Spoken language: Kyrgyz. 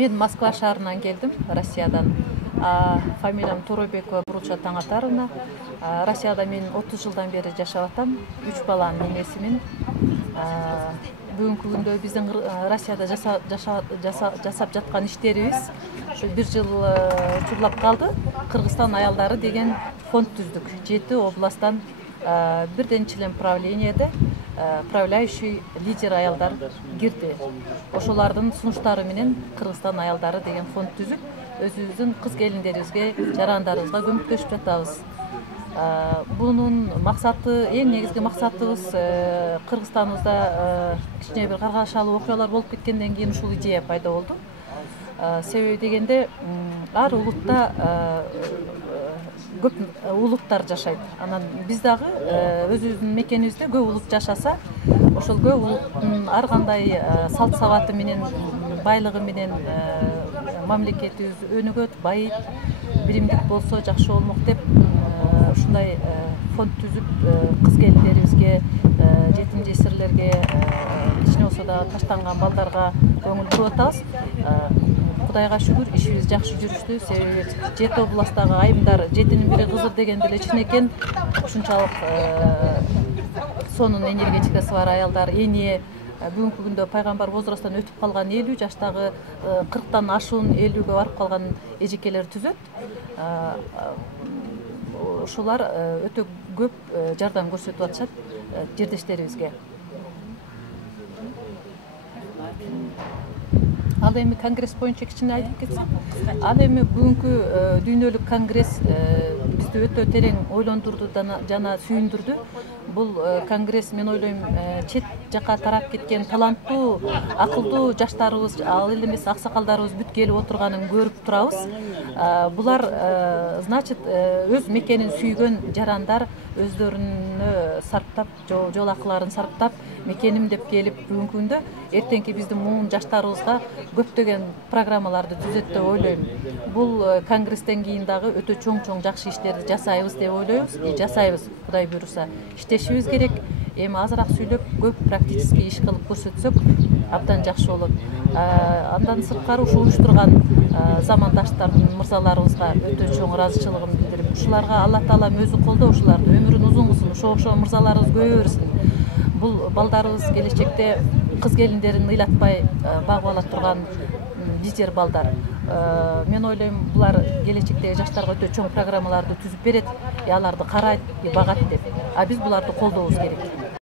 Мен Москва шаарынан келдим, Россиядан. Фамилиям Торобекова Буручат Таңатаровна. Россияда мен 30 жылдан бері жашап атам. 3 баланын энесимин. Бүгүнкү күндө биздин Россияда жасап жаткан иштерибиз ушу 1 жыл чурлап калды. Кыргызстан аялдары деген фонд түздүк. 7 областтан бирден член правлениеде управляющий лидер аялдар кирди. Ошолардын сунуштары менен Кыргызстан аялдары деген фонд түзүп, өзүбүздүн кыз келиндерибизге, жарандарыбызга көмөктөшүп жатабыз. Бунун максаты, эң негизги максатыбыз Кыргызстаныбызда кичине бир каргашалуу окуялар болуп кеткенден кийин ушул идея пайда болду. Себеби дегенде ар улутта көп улуттар жашайт. Анан биз дагы өзүбүздүн мекенибизде көп улут жашаса, ошол көп улуттун ар кандай салт сабаты менен, байлыгы менен мамлекетибиз өнүгөт, байыйт, биримдик болсо жакшы болмок деп ушундай фонд түзүп кыз келиндерибизге, жетим жесирлерге, кичине болсо да таштанган балдарга көңүл буруп атабыз. Кудайга шүгүр, ишибиз жакшы жүрүштү. Себеби 7 областтагы айымдар 7-нин бири кызыр дегенде эле чынекен ушунчалык сонун энергетикасы бар аялдар, эне бүгүнкү күндө пайгамбар возрастан өтүп калган 50 жаштагы 40тан ашуун 50ге барып калган эжекелер түзөт. Ошолар өтө көп жардам көрсөтүп атышат жердештерибизге. Ал эми конгресс боюнча кичине айтып кетсем, ал эми бүгүнкү дүйнөлүк конгресс бизди өтө терең ойлондурду жана сүйүндүрдү. Бул конгресс, мен ойлойм, чет жака тарап кеткен таланттуу, акылдуу жаштарыбыз, ал эле эмес аксакалдарыбыз бүт келип отурганын көрүп турабыз. Булар, значит, өз мекенин сүйгөн жарандар өздөрүнө сарптап, жол акыларын сарптап, мекеним деп келип бүгүнкү күндө эртеңки биздин муун жаштарыбызга көптөгөн программаларды түзөт деп ойлойм. Бул конгресстен кийин дагы өтө чоң жакшы иштерди жасайбыз деп ойлойбуз. Жасайбыз, Кудай буйруса. Иштешибиз керек. Эми азыраак сүйлөп, көп практический иш кылып көрсөтсөк абдан жакшы болот. Андан сырткары ушул уюштурган замандаштардын, мырзаларыбызга өтө чоң ыраазычылыгымды билдирип, ушуларга Алла Таалам өзү колдоп, ушуларды өмүрүн узун кылсын, ошо мырзаларыбыз көбөйө берсин. Бул балдарыбыз келечекте кыз келиндерин ыйлатпай багып ала турган лидер балдар. Мен ойлойм, булар келечектеги жаштарга өтө чоң программаларды түзүп берет, аларды карайт, багат деп. Биз буларды колдообуз керек.